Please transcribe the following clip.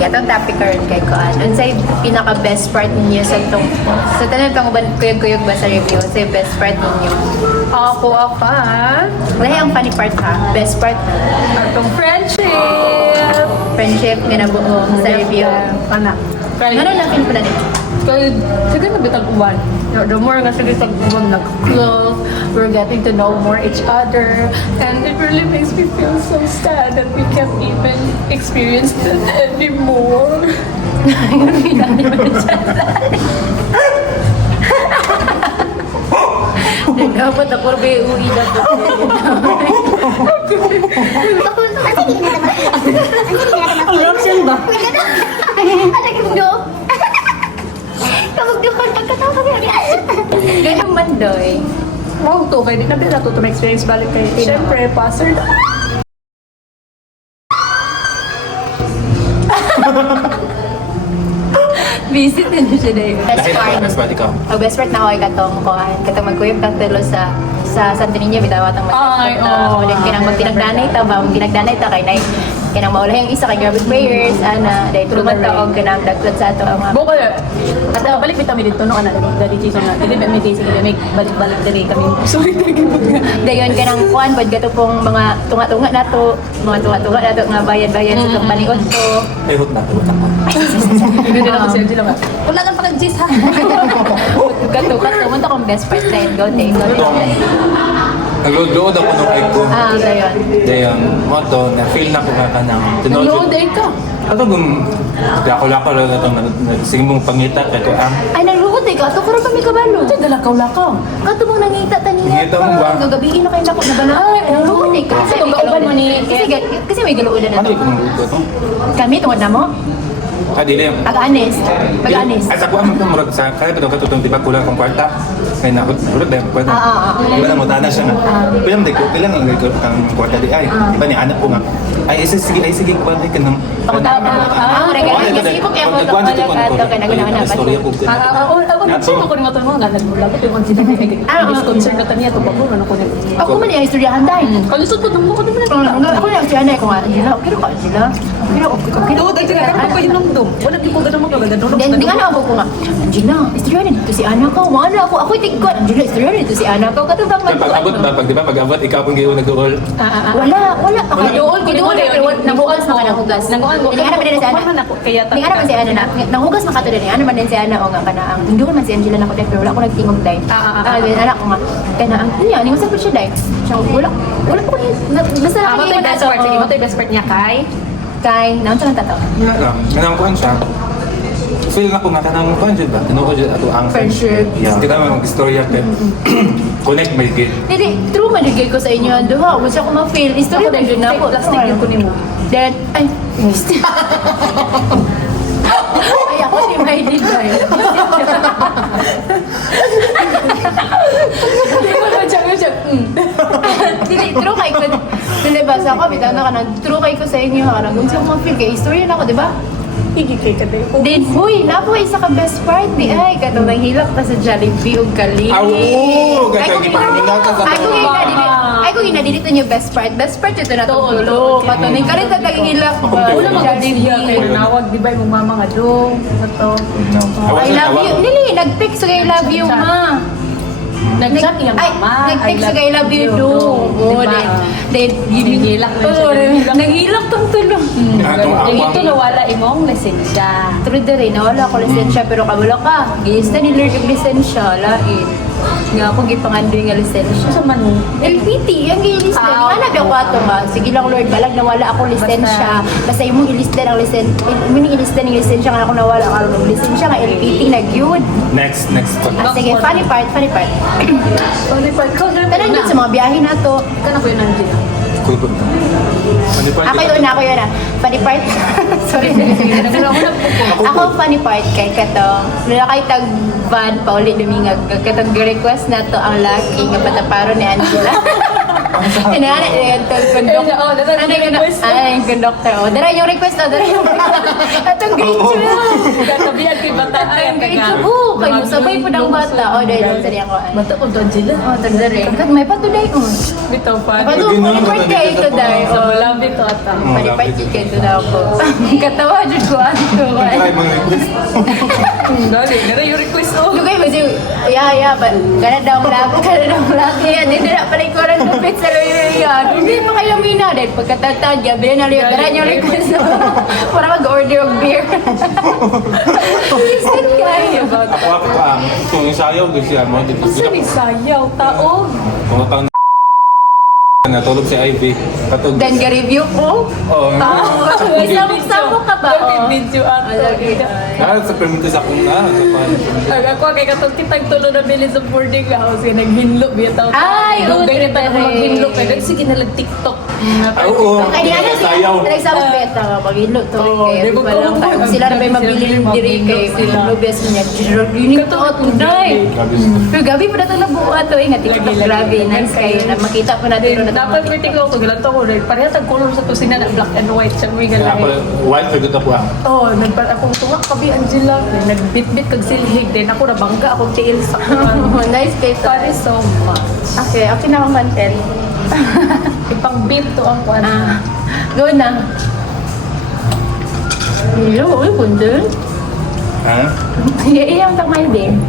Sige, itong topic karon kay Kuan. Unsay pinaka best part ninyo sa tong tanan tong uban kuyog-kuyog ba sa review? Unsay best part ninyo? Ako apa? Wala ang funny part ha. Best part Atong friendship. friendship nga nabuo sa review. Anak. Ano na feel po na nito? Kaya, sige nabitag uwan. The more nga sige tag uwan nag-close, we're getting to know more each other. And it really makes me feel so sad that we can't even experience this anymore. Dapat ako ba uwi na to? Ang reaction ba? Ada kibugdo. Kabugdo ko pagkatawa ko. Ganun man doy. Wow, to kaya di na din nato to ma-experience balik kay siyempre, passer. Visit na siya dahil. Best part. Best part ikaw. Ang best part na ako ay katong kuan. Katong magkuyog kang tulo sa Santo Niño bitawat ang Ay, oo. Then kinang magtinagdanay ta ba, magtinagdanay ta kay nay kinang maula yung isa kay grabe prayers ana dahil tuman ta og kinang dagkot sa ato ang mga Boko at balik bitaw mi dito no ana dali Jason na dili may day sige may balik dali kami. Sorry tagi mo nga. dayon kanang kuan bad gato pong mga tunga-tunga nato nga bayad-bayad sa tong paniod ko. Ay, hot na. Hindi na ako siya dila ba. Wala nang pag-jis ha. Gato man ta kong best part na go take. Nagload ako nung egg ko. Dayon. Dayang mo to, na-feel na ko ka ng Load ay ka. Ano kung lako-lako lang ito, sige mong pangita, ito ang Ay nagluhod eh gato karon kami kabalo. Ito lakaw-lakaw. Kato mong nangita taniya. Ngita mo ba? Gagabiin na kayo na ko na bala. Ay, nagluhod eh. Kasi may Kauban mo ni- Kasi may galuudan na ano to. yung luto to? Kami tungod na mo. Dili. Pag-anis. Pag-anis. Ay, sa kuha mo itong murag sa kaya pa itong di ba kulang kong kwarta? May nahulog dahil kwarta. Di ba na mutana siya nga? Pilang di ko, pilang ang kwarta di ay. Di ba ni anak ko nga? Ay, sige, kuha ka ng... Kasi ko kaya mo ito pala kato ka naguna-una pa. Ako ko rin nga ito mga naglagot yung sila disconcert na taniya ito bago na ko niya. Ako man yung istoryahan dahil. Kalisod ko nung ko naman Ako yung istoryahan ko nga. Angela, okay ka Angela? Okay Doon, dito ka pa yung nungdom. Wala di ko ganun magagano'n. Then, di ka na ako ko nga, Angela, istoryahan dito si Ana ko. Wala ako, ako'y tigkot. Angela, istoryahan dito si Ana ko. Katubang Pag-abot ba? Di ba pag-abot, ikaw pong giyo nag-duol? Wala. Ako doon, nanghugas na ka ng hugas. Hindi nga naman din si Ana. Hindi nga naman si Ana na. Nanghugas na ka to din. Ano man din si Ana o nga ka na ang. Hindi man si Angela na ko pero wala ko nagtingog dahil. Anak ko nga. Kaya na ang niya, hindi mo sa siya dahil. Siya, wala ko basta lang Ako tayo best part. Sige mo tayo best part niya kay. Kay, naon siya ng tato. Wala lang. Kanang kuhan siya. Feel na ko nga kanang kuhan siya ba? Tinuod siya ato ang Friendship. Yeah. Kita mo mag-istorya ka. Connect may gid. Hindi, true manigay ko sa inyo. Duha, wala siya ko ma-feel. History na yun na ako. Plastic yung kunin mo. Then, ay, ay, ako si Miley Boy. Hindi ko na siya. Hindi, true kay ko. Nilabasa ako, bitaw na ka na. True kay ko sa inyo. Karang kung siya ko ma-feel kay history na ako, di ba? Higikay ka din. Then, uy, napo isa ka best party. Ay, katong nanghilak ta sa Jollibee o Kali. Oo! Ay, kung ginadilit niyo best part. Best part ito na itong tulo. Katunin ka rin ta taghilak ba? Wala mga siya kay nawag di ba yung mama nga do. Ito. I love you. Nili, nag-text I love you, ma. Nag-chat niya mama. Nag-text I love you, do. Oo, then, Naghilak na siya. Naghilak tong tulo. Ito nawala imong lisensya. True na rin, nawala ko lisensya, pero kabula ka. Gista ni Lord yung lisensya, lain. Nga ako gipangandoy nga lisensya. Sa man mo. LPT, yung gilista. Hanap yung kwato ba? Sige lang Lord, balag nawala ako lisensya. Basta imong ilista ng lisensya. Imong ilista ng lisensya nga ako nawala ako ng lisensya nga LPT nag-yun. Next. Sige, funny part. Sorry pa. Pero yun sa mga biyahe na to. Kana ko yun nandiyan. Kulpot na. Ako yun. Funny part. Sorry. Ako funny part kay kato. Wala kay tag-van pa ulit dumingag. Katong request na to ang lucky nga pataparo ni Angela. Inaana yung conductor. Ano yung conductor? Dara yung request. Atong grade 2. Katabihan kay bata. Atong grade 2. Kayo sabay Gamay po ng bata. O, dahil lang sa ako. Bata ko doon sila. Oh, tagdari. Kat may patuday ko. Bitaw pa. Pato, Pwede naman, panipart pwede kayo kita to dahil. Sa Malabi to ata. Panipart kayo to daw po. Katawa, dyan ko ato. Try mo request. Dali, gara yung request oh. Lugay mo siya, yeah, but gana daw laki. Yan, hindi na pala ikaw rin lupit sa yan. Hindi pa kayo mina. Dahil pagkatatag, gabi na liyo, dara niyo request para mag-order of beer. Listen kayo. Ako pa, kung isayaw, siya mo, dito Asa ni sayaw, taog. kung taon natulog si Ivy. Katog. Then, ga-review ko. Oo. Isang-samo ka ba? Lagi video ato. Sa permitis akong na. Ako kay katong kitang tulo na bili sa boarding house kay naghinlo biya tao. Ay, oo, ganyan tayo dere. maghinlo kay sige na lang TikTok. Oo. Kaya di ano Sayaw. sila sa beta ka pag-ilo to Oo, kay di ba walang kung- tayo sila na may mabili ng diri kay sila. mga lobes niya unique to at today. Pero gabi pa na buhat to nga TikTok grabe nice kayo na makita pa natin na Dapat may tinglaw to gilan to ko pareha tag color sa tusina na black and white siya mga Kaya lahi. pala, white figure ako ah. Oh, nagpar akong tunga kabi Angela, nagbitbit kag silhig din ako na bangga akong tiil sa nice kay to. Sorry so much. Okay, okay na akong content. Ipang beat to ang kuan. Go na. Hello, uy, kundin. Ha? Iyang tamay din.